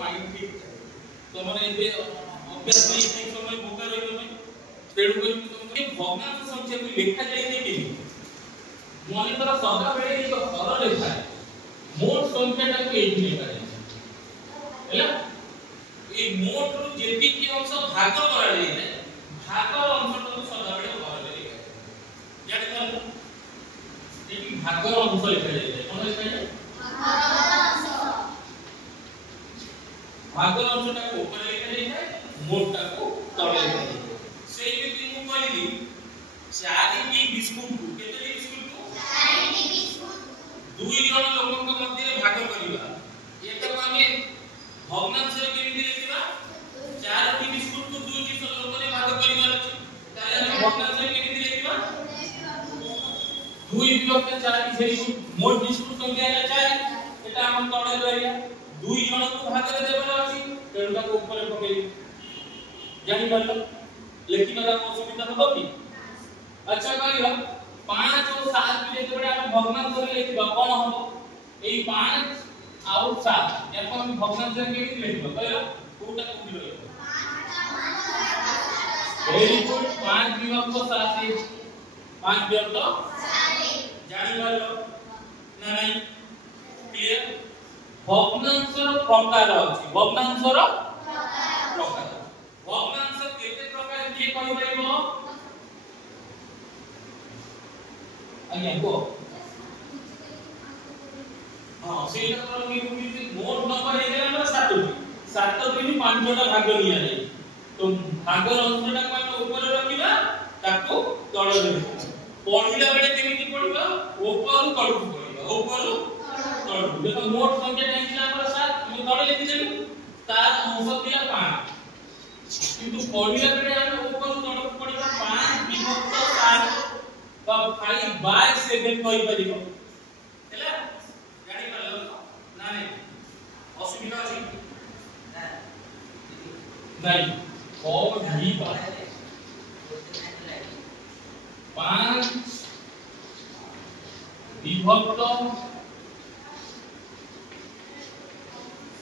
mind ठीक तमरे एबे अभ्यास में एक समय बोका रही तमे तेडु करी तुमके भग्नांश संख्या को लिखा जाय नै कि माने तर सदा बेले एक हर लेखा मोट संख्या टा को एठी लिखा जाय हैला ए मोट रु जेति की अंश भाग करा जाय नै भाग अंश को सदा बेले हर ले लिखा जाय जानि पर एठी भाग अंश लिखा जाय कोन लिखा जाय भाग अंश टा को ऊपर लिखा जाय है मोट टा को तळे लिखा जाय सेई व्यक्ति मु कहली 4 टी बिस्कुट को केते बिस्कुट को 4 टी बिस्कुट दुई जण लोकक मध्य भाग करिबा एटा को हमें भग्नांश रे केमिति लिखिबा 4 टी बिस्कुट को दुई टी लोक रे भाग करिबार अछि ताले हम भग्नांश रे केमिति लिखिबा 2 विभक्त 4 सेई मोट बिस्कुट संख्या है 4 एटा हम तळे लइया दुई जण को भाग रे देबार अछि तेणुका को ऊपर पकेई जानि परलो लेखिबा का असुविधा हो कि अच्छा कहलियो 5 और 7 के जेते बडे हम भग्नांश रे लिखिबा कोन हबो एई 5 और 7 याको हम भग्नांश रे केमिति लिखिबा कहलो कोटा कोठी रहइबो वेरी गुड 5 विभक्त 7 5 विभक्त 7 जानि परलो ना नहीं क्लियर भग्नांशर प्रकार अछि भग्नांशर प्रकार भग्नांश केते प्रकार के कहि परबो आज्ञा को हां सेटा तो कि मोट नंबर हे हमरा 7 टी 5 टा भाग निया जाय तो भाग अंशटा को हम ऊपर रखिबा ताको तळे रखिबा पढिला बेले केमिति पढिबा ऊपर तळु पढिबा ऊपर तळु देखो मोट संख्या नहीं हमरा 7 हम तळे लिखि देलु तार अंश थिला 5 किंतु पढिला बेले हम ऊपर तळु पढिबा 5 विभक्त 7 तो 5 बाय 7 कहि परिबो हैला गाडी परलो ना नहीं असुविधा अछि नहीं और ढी बात 5 विभक्त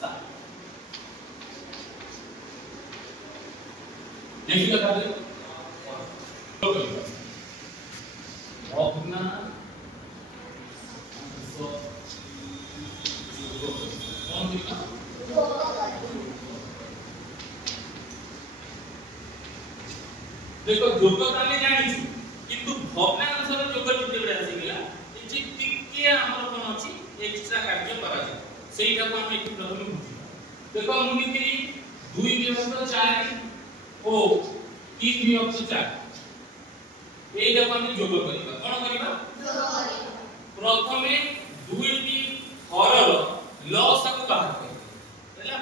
7 देखिए क्या है भग्ना सो कौन लिखा देखो जोग ताले जानि छु किंतु भग्नांश रो जोग जिते बडे आसी गेला जे टिके हमर कोन अछि एक्स्ट्रा कार्य करा जाय सेइटा को हम एठी प्रथम बुझिबा देखो हम लिखि 2 विभक्त 4 ओ 3 विभक्त 4 एटा को हम जोग करिबा कोन करिबा जोग करिबा प्रथमे 2 टी हरर लॉस को बाहर करिबा हैला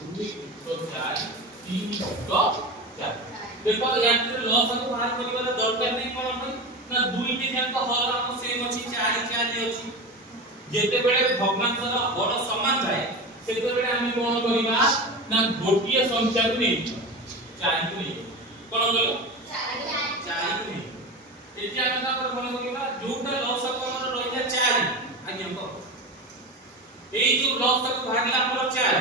2 तो 4 3 तो 4 देखो यार लॉस को बाहर करिबा दरकार नहीं कोन होई ना 2 टी जान को हर हम सेम अछि 4 4 अछि जेते बेले भग्नांश रो हर समान थाए सेते बेले हम कोन करिबा ना गोटिए संख्या को नहीं 4 को नहीं कोन बोलो 4 को नहीं एति हम का पर कोन करिबा जोटा लॉस को हमर रहिला 4 आज्ञा को एई जो लॉस को भागला हमर 4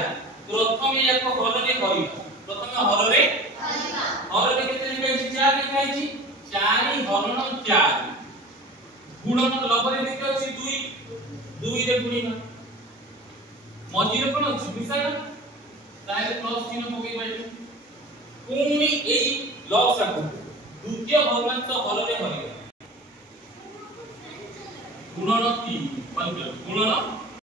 प्रथम याको हर रे करिबा प्रथम हर रे केते लिखाई 4 लिखाई 4 हरण 4 गुणन लबरे लिखि अछि 2 रे गुणिबा मझिरे कोन अछि विषय ताहे प्लस चिन्ह पकेइ बाटे पुनी एई लॉस को द्वितीय भग्नांश हर रे हरिबा गुणन 3 गुणन